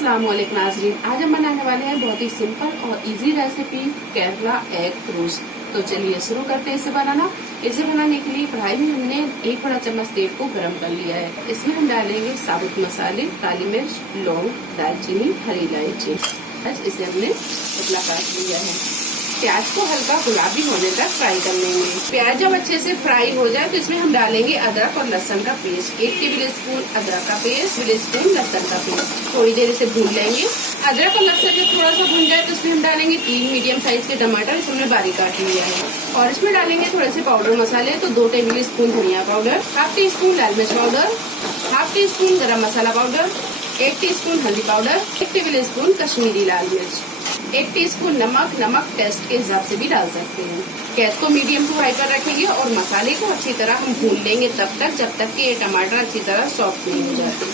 अस्सलाम वालेकुम नाज़रीन। आज हम बनाने वाले हैं बहुत ही सिंपल और easy recipe Kerala egg roast. तो चलिए शुरू करते हैं इसे बनाना। इसे बनाने के लिए कढ़ाई में हमने 1 बड़ा चम्मच तेल को गरम कर लिया है। इसमें हम डालेंगे साबुत मसाले, काली मिर्च, लौंग, दालचीनी, हरी इलायची। बस इसे हमने पतला काट लिया है। प्याज को हल्का गुलाबी होने तक फ्राई कर लेंगे। प्याज जब अच्छे से फ्राई हो जाए तो इसमें हम डालेंगे अदरक और लहसुन का पेस्ट। 1 टेबल स्पून अदरक का पेस्ट, 1 टेबल स्पून लहसुन का पेस्ट। थोड़ी देर इसे भून लेंगे। अदरक और लहसुन जब थोड़ा सा भून जाए तो इसमें हम डालेंगे 3 मीडियम साइज के टमाटर, इसे हमने बारीक काट लिया है। और इसमें डालेंगे थोड़े से पाउडर मसाले, तो 2 टेबल स्पून धनिया पाउडर, हाफ टी स्पून लाल मिर्च पाउडर, हाफ टी स्पून गरम मसाला पाउडर, 1 टीस्पून हल्दी पाउडर, 1 टेबल स्पून कश्मीरी लाल मिर्च, 1 टीस्पून नमक। नमक टेस्ट के हिसाब से भी डाल सकते हैं। गैस को मीडियम टू हाई पर रखेंगे और मसाले को अच्छी तरह हम भून लेंगे तब तक जब तक कि ये टमाटर अच्छी तरह सॉफ्ट नहीं हो जाते।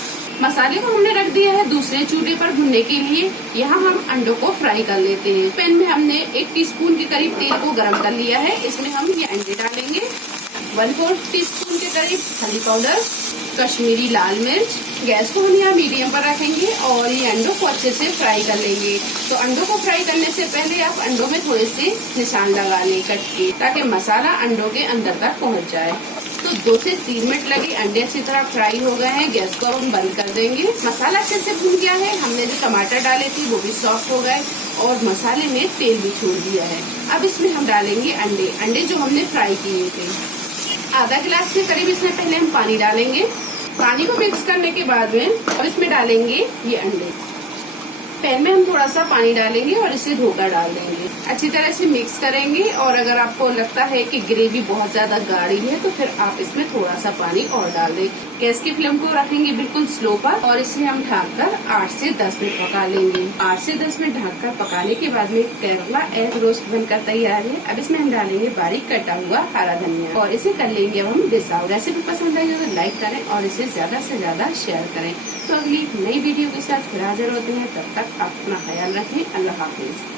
मसाले को हमने रख दिया है दूसरे चूल्हे पर भुनने के लिए। यहाँ हम अंडों को फ्राई कर लेते हैं। पैन में हमने 1 टीस्पून के करीब तेल को गरम कर लिया है। इसमें हम ये अंडे डालेंगे। 1/4 टीस्पून के करीब हल्दी पाउडर, कश्मीरी लाल मिर्च। गैस को हम यहाँ मीडियम पर रखेंगे और ये अंडों को अच्छे से फ्राई कर लेंगे। तो अंडों को फ्राई करने से पहले आप अंडों में थोड़े से निशान लगा लें कट के, ताकि मसाला अंडों के अंदर तक पहुँच जाए। तो 2 से 3 मिनट लगे। अंडे अच्छी तरह फ्राई हो गए हैं। गैस को हम बंद कर देंगे। मसाला अच्छे से भून गया है। हमने जो टमाटर डाले थे वो भी सॉफ्ट हो गए और मसाले में तेल भी छोड़ दिया है। अब इसमें हम डालेंगे अंडे जो हमने फ्राई किए थे। आधा गिलास के करीब इसमें पहले हम पानी डालेंगे। पानी को मिक्स करने के बाद में और इसमें डालेंगे ये अंडे। पैन में हम थोड़ा सा पानी डालेंगे और इसे धोकर डाल देंगे। अच्छी तरह से मिक्स करेंगे और अगर आपको लगता है कि ग्रेवी बहुत ज्यादा गाढ़ी है तो फिर आप इसमें थोड़ा सा पानी और डाल दें। गैस की फ्लेम को रखेंगे बिल्कुल स्लो पर और इसे हम ढककर 8 से 10 मिनट पका लेंगे। 8 से 10 मिनट ढककर पकाने के बाद में केरला एग रोस्ट बनकर तैयार है। अब इसमें हम डालेंगे बारीक कटा हुआ हरा धनिया और इसे कर लेंगे अब हम डिश आउट। रेसिपी पसंद आई हो तो लाइक करें और इसे ज्यादा से ज्यादा शेयर करें। तो अगली नई वीडियो के साथ फिर हाजिर होते हैं। तब तक अपना ख्याल रखें। अल्लाह हाफिज।